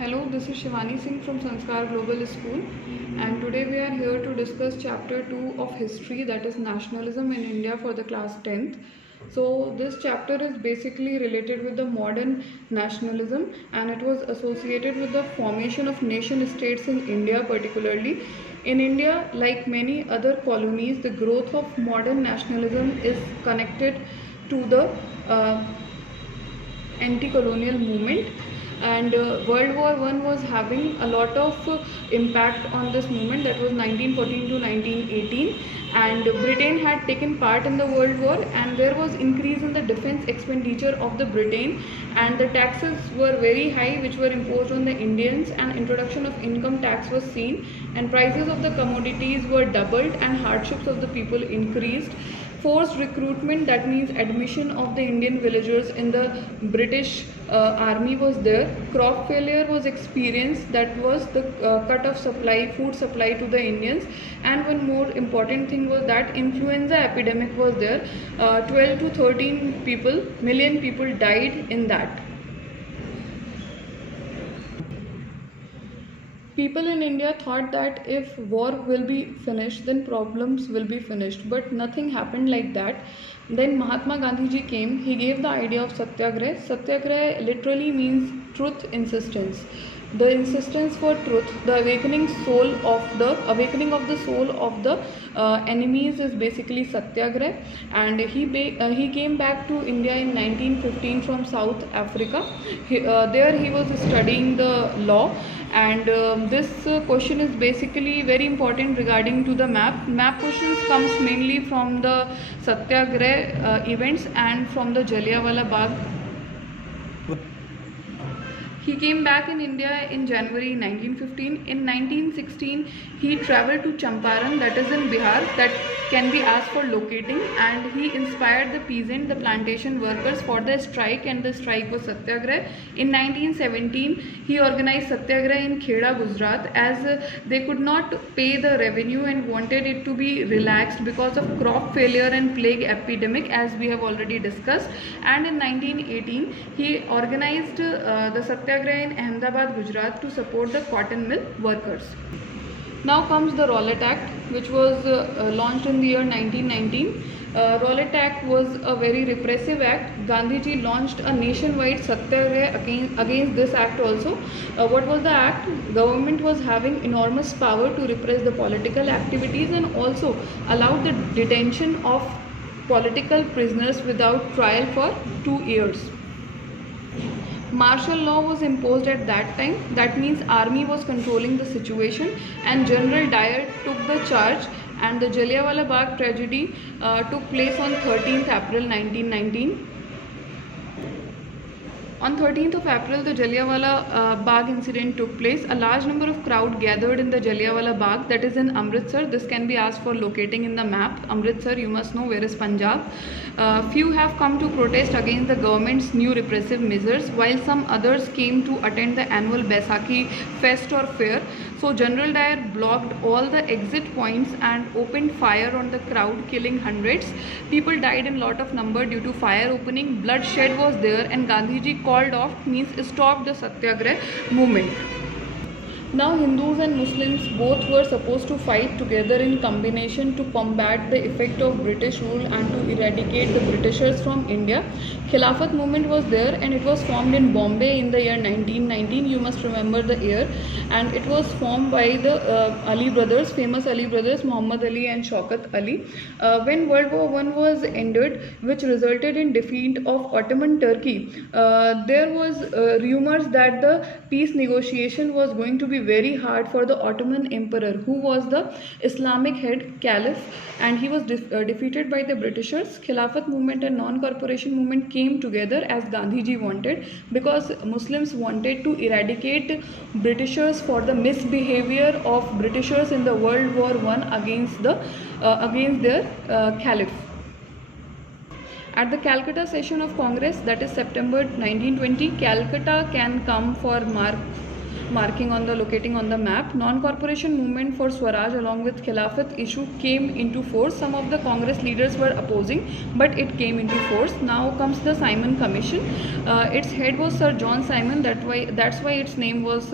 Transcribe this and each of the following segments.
Hello, this is Shivani Singh from Sanskar Global School, and today we are here to discuss chapter 2 of history, that is nationalism in India for the class 10th. So this chapter is basically related with the modern nationalism, and it was associated with the formation of nation states in India particularly. In India, like many other colonies, the growth of modern nationalism is connected to the anti-colonial movement, and World War I was having a lot of impact on this movement, that was 1914 to 1918, and Britain had taken part in the World War, and there was increase in the defense expenditure of the Britain, and the taxes were very high which were imposed on the Indians, and introduction of income tax was seen, and prices of the commodities were doubled, and hardships of the people increased. Forced recruitment, that means admission of the Indian villagers in the British army, was there. Crop failure was experienced, that was the cut of supply, food supply to the Indians. And one more important thing was that influenza epidemic was there. 12 to 13 million people died in that. People in India thought that if war will be finished, then problems will be finished, but nothing happened like that. Then Mahatma Gandhi ji came. He gave the idea of Satyagraha. Satyagraha literally means truth insistence. The insistence for truth, the awakening of the soul of the enemies is basically Satyagraha. And he came back to India in 1915 from South Africa. There he was studying the law, and this question is basically very important regarding to the map questions comes mainly from the Satyagraha events and from the Jallianwala Bagh. He came back in India in January 1915. In 1916, he traveled to Champaran, that is in Bihar, that can be asked for locating, and he inspired the plantation workers for the strike, and the strike was Satyagraha. In 1917, he organized Satyagraha in Kheda, Gujarat, as they could not pay the revenue and wanted it to be relaxed because of crop failure and plague epidemic, as we have already discussed. And in 1918, he organized the Satyagraha in Ahmedabad, Gujarat, to support the cotton mill workers. Now comes the Rowlatt Act, which was launched in the year 1919. Rowlatt Act was a very repressive act. Gandhiji launched a nationwide Satyagraha against this act also. What was the act? Government was having enormous power to repress the political activities, and also allowed the detention of political prisoners without trial for 2 years. Martial law was imposed at that time. That means army was controlling the situation, and General Dyer took the charge, and the Jallianwala Bagh tragedy took place on 13th April 1919. On 13th of April, the Jallianwala Bagh incident took place. A large number of crowd gathered in the Jallianwala Bagh, that is in Amritsar. This can be asked for locating in the map. Amritsar, you must know where is Punjab. Few have come to protest against the government's new repressive measures, while some others came to attend the annual Baisakhi fest or fair. So General Dyer blocked all the exit points and opened fire on the crowd, killing hundreds. People died in lot of number due to fire opening. Bloodshed was there, and Gandhiji called off, means stopped, the Satyagraha movement. Now Hindus and Muslims both were supposed to fight together in combination to combat the effect of British rule and to eradicate the Britishers from India. Khilafat movement was there, and it was formed in Bombay in the year 1919. You must remember the year. And it was formed by the Ali brothers, famous Ali brothers, Muhammad Ali and Shaukat Ali. When World War I was ended, which resulted in defeat of Ottoman Turkey, there was rumors that the peace negotiation was going to be very hard for the Ottoman Emperor, who was the Islamic head caliph, and he was defeated by the Britishers. Khilafat movement and non-corporation movement came together as Gandhiji wanted, because Muslims wanted to eradicate Britishers for the misbehavior of Britishers in the World War I against their caliph. At the Calcutta session of Congress, that is September 1920, Calcutta can come for marking on the locating on the map. Non-corporation movement for Swaraj along with Khilafat issue came into force. Some of the Congress leaders were opposing, but it came into force. Now comes the Simon Commission. Its head was Sir John Simon. That's why its name was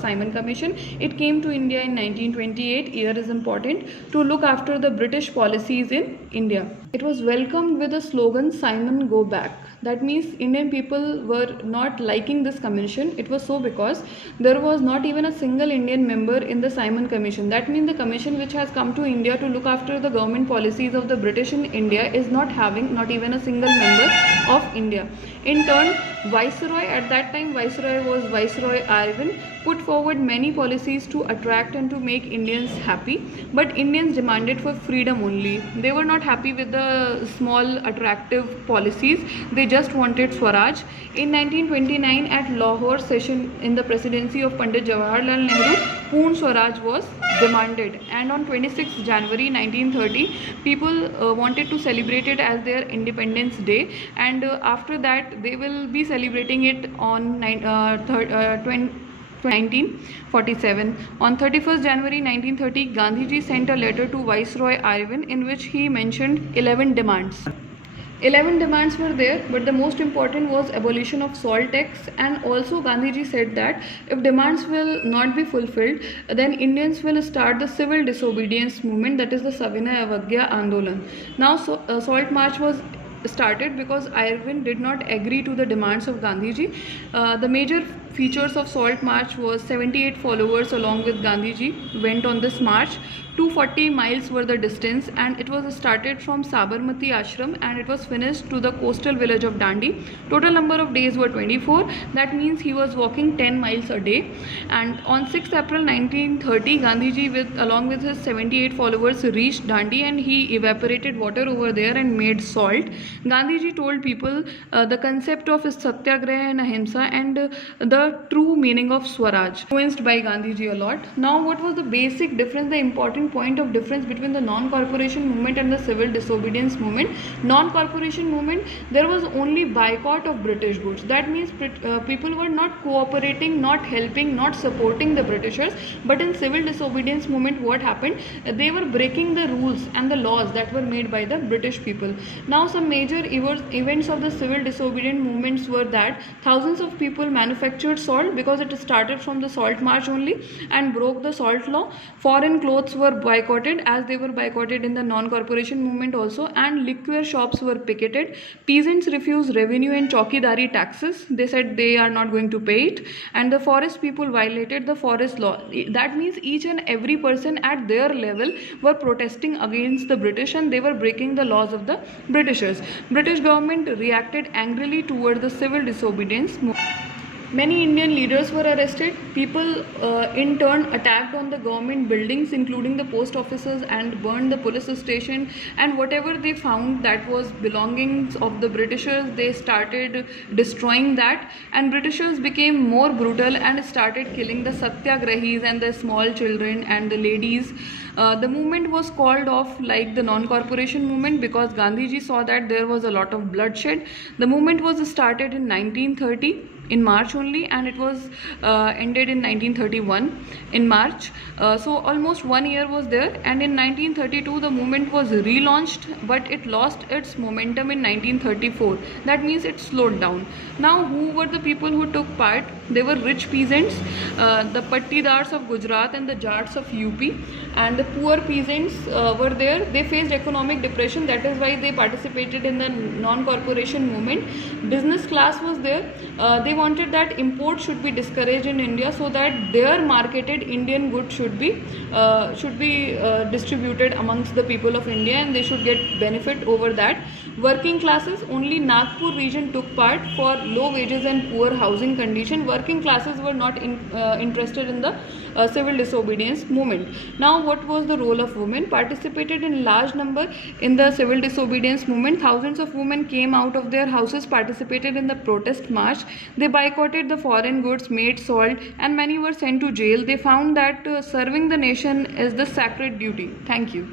Simon Commission. It came to India in 1928. Year is important, to look after the British policies in India. It was welcomed with the slogan "Simon Go Back." That means Indian people were not liking this commission. It was so because there was not even a single Indian member in the Simon Commission. That means the commission which has come to India to look after the government policies of the British in India is not having not even a single member of India. In turn, Viceroy, at that time Viceroy was Viceroy Irwin, put forward many policies to attract and to make Indians happy, but Indians demanded for freedom only. They were not happy with the small attractive policies. They just wanted Swaraj. In 1929 at Lahore session in the presidency of Pandit Jawaharlal Nehru, Poorn Swaraj was demanded, and on 26 January 1930 people wanted to celebrate it as their Independence Day, and after that they will be celebrating it on 1947. On 31st January 1930, Gandhiji sent a letter to Viceroy Irwin in which he mentioned 11 demands. 11 demands were there, but the most important was abolition of salt tax, and also Gandhiji said that if demands will not be fulfilled, then Indians will start the civil disobedience movement, that is the Savinay Avagya Andolan. Now salt march was started because Irwin did not agree to the demands of Gandhiji. The major features of salt march was 78 followers along with Gandhiji went on this march. 240 miles were the distance, and it was started from Sabarmati Ashram and it was finished to the coastal village of Dandi. Total number of days were 24. That means he was walking 10 miles a day. And on 6th April 1930, Gandhiji along with his 78 followers reached Dandi, and he evaporated water over there and made salt. Gandhiji told people the concept of Satyagraha and Ahimsa and the true meaning of Swaraj, influenced by Gandhiji a lot. Now what was the basic difference, the important point of difference between the non-corporation movement and the civil disobedience movement? Non-corporation movement, there was only boycott of British goods. That means people were not cooperating, not helping, not supporting the Britishers. But in civil disobedience movement, what happened? They were breaking the rules and the laws that were made by the British people. Now some major events of the civil disobedient movements were that thousands of people manufactured salt because it started from the salt march only and broke the salt law. Foreign clothes were boycotted as they were boycotted in the non-corporation movement also, and liquor shops were picketed. Peasants refused revenue and chowkidari taxes. They said they are not going to pay it, and the forest people violated the forest law. That means each and every person at their level were protesting against the British and they were breaking the laws of the Britishers. British government reacted angrily toward the civil disobedience movement. Many Indian leaders were arrested. People in turn attacked on the government buildings, including the post offices, and burned the police station, and whatever they found that was belongings of the Britishers, they started destroying that, and Britishers became more brutal and started killing the Satyagrahis and the small children and the ladies. The movement was called off like the non-corporation movement because Gandhiji saw that there was a lot of bloodshed. The movement was started in 1930 in March only, and it was ended in 1931 in March. So almost 1 year was there, and in 1932 the movement was relaunched, but it lost its momentum in 1934. That means it slowed down. Now who were the people who took part? They were rich peasants, the Pattidars of Gujarat and the Jats of UP, and the poor peasants were there. They faced economic depression, that is why they participated in the non-corporation movement. Business class was there. They wanted that import should be discouraged in India so that their marketed Indian goods should be distributed amongst the people of India, and they should get benefit over that. Working classes, only Nagpur region took part for low wages and poor housing condition. Working classes were not interested in the civil disobedience movement. Now what was the role of women? Participated in large number in the civil disobedience movement. Thousands of women came out of their houses, participated in the protest march. They boycotted the foreign goods, made salt, and many were sent to jail. They found that serving the nation is the sacred duty. Thank you.